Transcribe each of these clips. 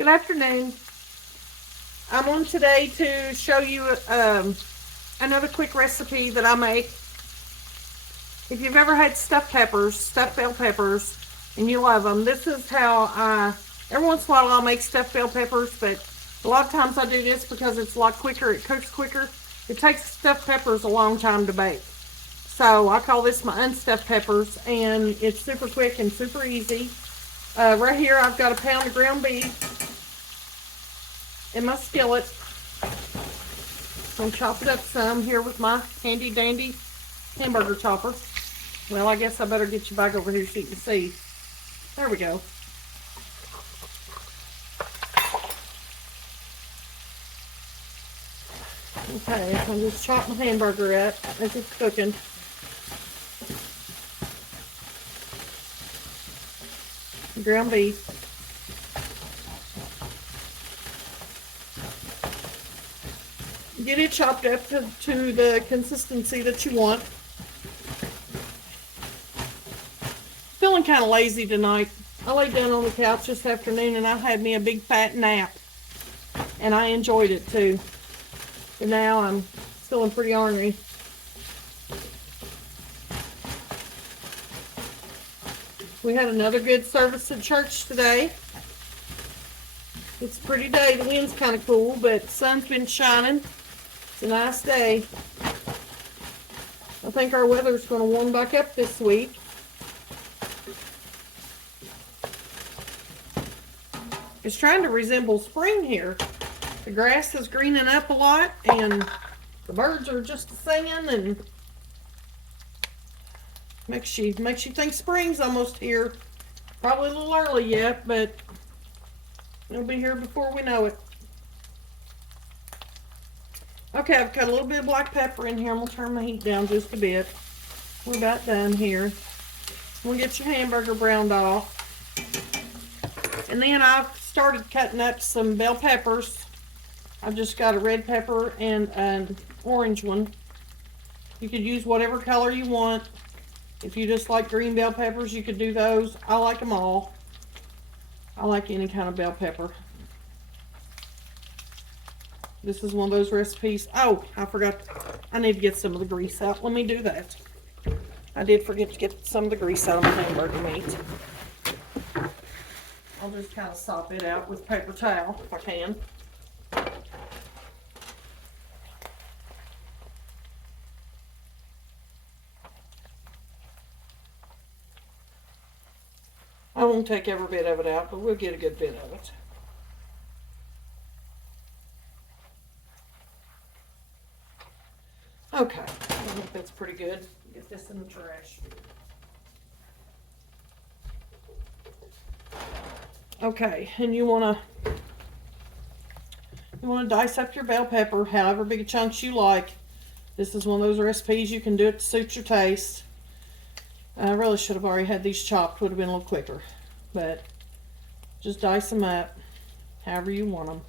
Good afternoon. I'm on today to show you another quick recipe that I make. If you've ever had stuffed peppers, stuffed bell peppers, and you love them, this is how every once in a while I'll make stuffed bell peppers, but a lot of times I do this because it's a lot quicker, it cooks quicker. It takes stuffed peppers a long time to bake. So I call this my unstuffed peppers, and it's super quick and super easy. Right here I've got a pound of ground beef in my skillet. I'm going to chop it up some here with my handy dandy hamburger chopper. Well, I guess I better get you back over here so you can see. There we go. Okay, so I'm just chopping my hamburger up as it's cooking. Ground beef. Get it chopped up to the consistency that you want. Feeling kind of lazy tonight. I laid down on the couch this afternoon and I had me a big fat nap. And I enjoyed it too. But now I'm feeling pretty ornery. We had another good service at church today. It's a pretty day. The wind's kind of cool, but the sun's been shining. It's a nice day. I think our weather's going to warm back up this week. It's trying to resemble spring here. The grass is greening up a lot, and the birds are just singing, and makes you think spring's almost here. Probably a little early yet, but it'll be here before we know it. Okay, I've got a little bit of black pepper in here. I'm gonna turn my heat down just a bit. We're about done here. We'll get your hamburger browned off. And then I've started cutting up some bell peppers. I've just got a red pepper and an orange one. You could use whatever color you want. If you just like green bell peppers, you could do those. I like them all. I like any kind of bell pepper. This is one of those recipes. Oh, I forgot. I need to get some of the grease out. Let me do that. I did forget to get some of the grease out of my hamburger meat. I'll just kind of sop it out with a paper towel if I can. I won't take every bit of it out, but we'll get a good bit of it. Okay, I think that's pretty good. Get this in the trash. Okay, and you wanna dice up your bell pepper however big chunks you like. This is one of those recipes you can do it to suit your taste. I really should have already had these chopped, would have been a little quicker. But just dice them up however you want them.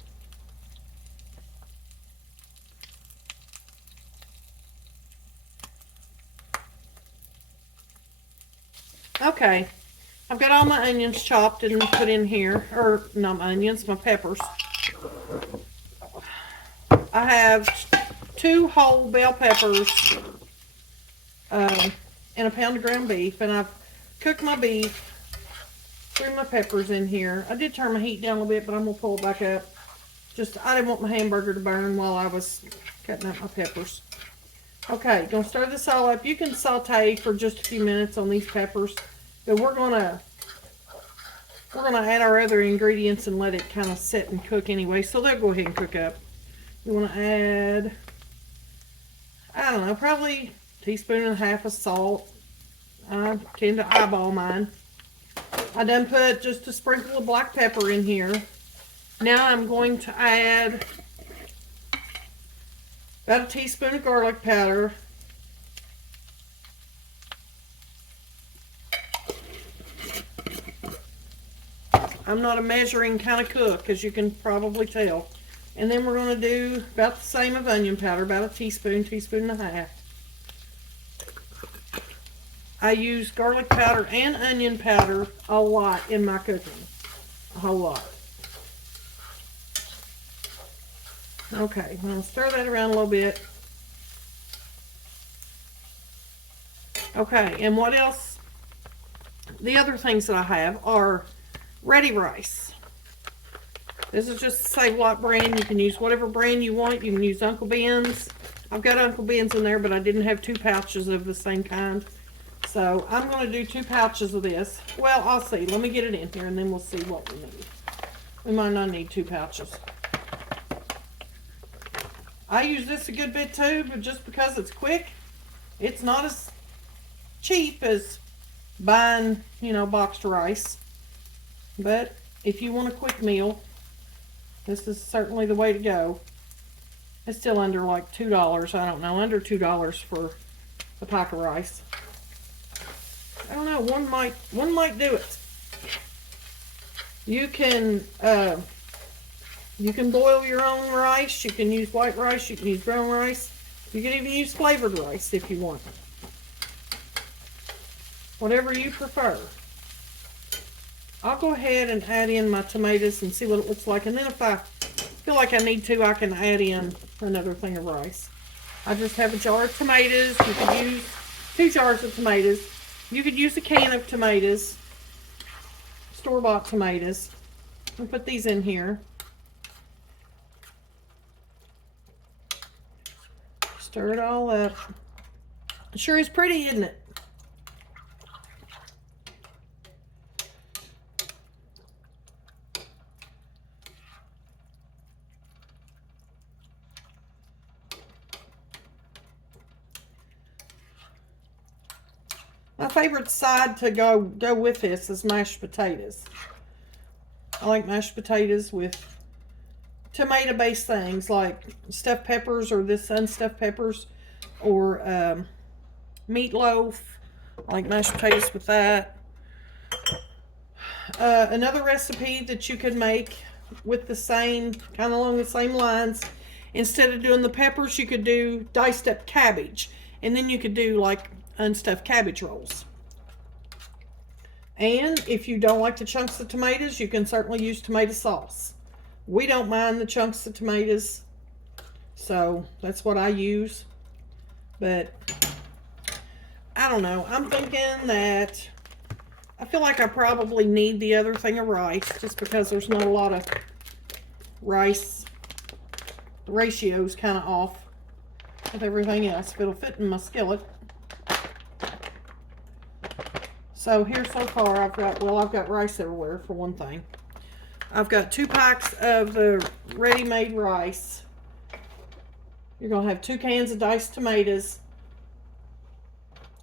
Okay, I've got all my onions chopped and put in here, or not my onions, my peppers. I have 2 whole bell peppers and a pound of ground beef, and I've cooked my beef, threw my peppers in here. I did turn my heat down a little bit, but I'm going to pull it back up. I didn't want my hamburger to burn while I was cutting up my peppers. Okay, gonna stir this all up. You can saute for just a few minutes on these peppers, but we're gonna add our other ingredients and let it kind of sit and cook anyway. So they'll go ahead and cook up. You want to add, I don't know, probably a teaspoon and a half of salt. I tend to eyeball mine. I done put just a sprinkle of black pepper in here. Now I'm going to add about a teaspoon of garlic powder. I'm not a measuring kind of cook, as you can probably tell. And then we're going to do about the same of onion powder, about a teaspoon, teaspoon and a half. I use garlic powder and onion powder a lot in my cooking. A whole lot. Okay, I'm gonna stir that around a little bit. Okay, and what else? The other things that I have are ready rice. This is just Save a Lot brand. You can use whatever brand you want. You can use Uncle Ben's. I've got Uncle Ben's in there, but I didn't have 2 pouches of the same kind. So I'm going to do 2 pouches of this. Well, I'll see. Let me get it in here, and then we'll see what we need. We might not need 2 pouches. I use this a good bit too, but just because it's quick, it's not as cheap as buying, you know, boxed rice. But if you want a quick meal, this is certainly the way to go. It's still under like $2. I don't know, under $2 for a pack of rice. I don't know. One might do it. You can boil your own rice. You can use white rice. You can use brown rice. You can even use flavored rice if you want. Whatever you prefer. I'll go ahead and add in my tomatoes and see what it looks like. And then if I feel like I need to, I can add in another thing of rice. I just have a jar of tomatoes. You could use 2 jars of tomatoes. You could use a can of tomatoes. Store-bought tomatoes. I'll put these in here. Stir it all up. It sure is pretty, isn't it? My favorite side to go with this is mashed potatoes. I like mashed potatoes with tomato-based things like stuffed peppers or this unstuffed peppers or meatloaf. I like mashed potatoes with that. Another recipe that you could make with the same, kind of along the same lines, instead of doing the peppers, you could do diced up cabbage. And then you could do like unstuffed cabbage rolls. And if you don't like the chunks of tomatoes, you can certainly use tomato sauce. We don't mind the chunks of tomatoes, so that's what I use. But I don't know. I'm thinking that I feel like I probably need the other thing of rice just because there's not a lot of rice. The ratio's kind of off with everything else. If it'll fit in my skillet. So here so far I've got rice everywhere for one thing. I've got 2 packs of the ready-made rice. You're going to have 2 cans of diced tomatoes.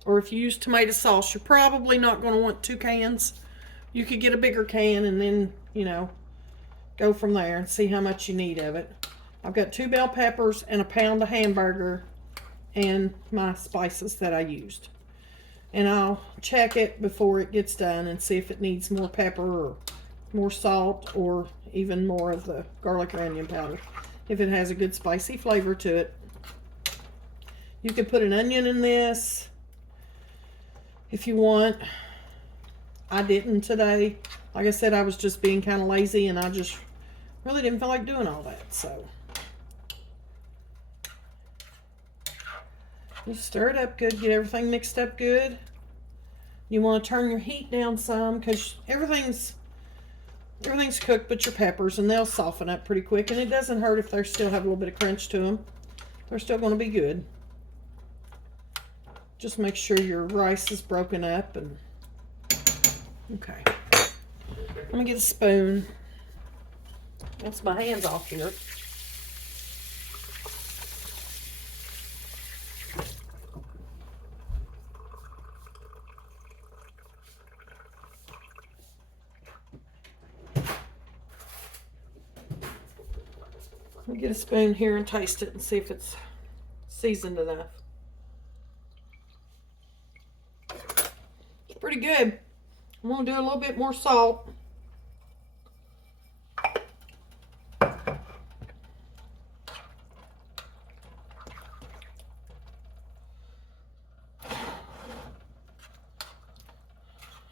Or if you use tomato sauce, you're probably not going to want 2 cans. You could get a bigger can and then, you know, go from there and see how much you need of it. I've got 2 bell peppers and a pound of hamburger and my spices that I used. And I'll check it before it gets done and see if it needs more pepper or more salt or even more of the garlic or onion powder. If it has a good spicy flavor to it. You could put an onion in this if you want. I didn't today. Like I said, I was just being kind of lazy and I just really didn't feel like doing all that. So just stir it up good, get everything mixed up good. You want to turn your heat down some because everything's cooked but your peppers, and they'll soften up pretty quick, and it doesn't hurt if they still have a little bit of crunch to them. They're still going to be good. Just make sure your rice is broken up. And okay, let me get a spoon. Once my hands off here. Let me get a spoon here and taste it and see if it's seasoned enough. It's pretty good. I'm going to do a little bit more salt.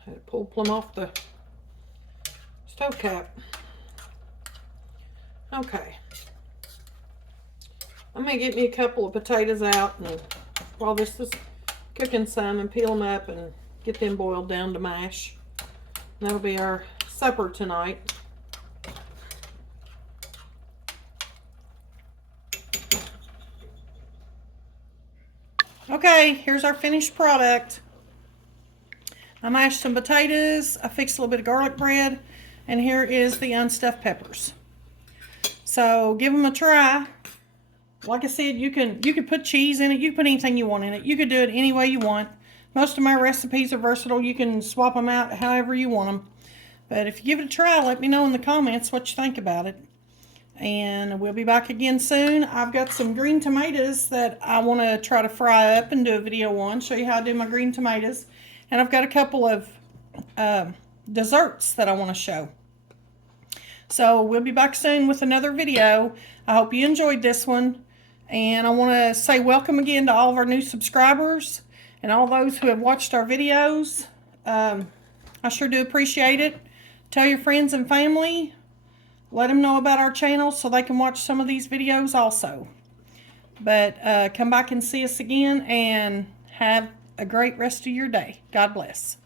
Had to pull plumb off the stove cap. Okay. I'm going to get me a couple of potatoes out and while this is cooking some and peel them up and get them boiled down to mash. That'll be our supper tonight. Okay, here's our finished product. I mashed some potatoes, I fixed a little bit of garlic bread, and here is the unstuffed peppers. So give them a try. Like I said, you can put cheese in it, you can put anything you want in it. You could do it any way you want. Most of my recipes are versatile. You can swap them out however you want them. But if you give it a try, let me know in the comments what you think about it. And we'll be back again soon. I've got some green tomatoes that I want to try to fry up and do a video on, show you how I do my green tomatoes. And I've got a couple of desserts that I want to show. So we'll be back soon with another video. I hope you enjoyed this one. And I want to say welcome again to all of our new subscribers and all those who have watched our videos. I sure do appreciate it. Tell your friends and family. Let them know about our channel so they can watch some of these videos also. But come back and see us again and have a great rest of your day. God bless.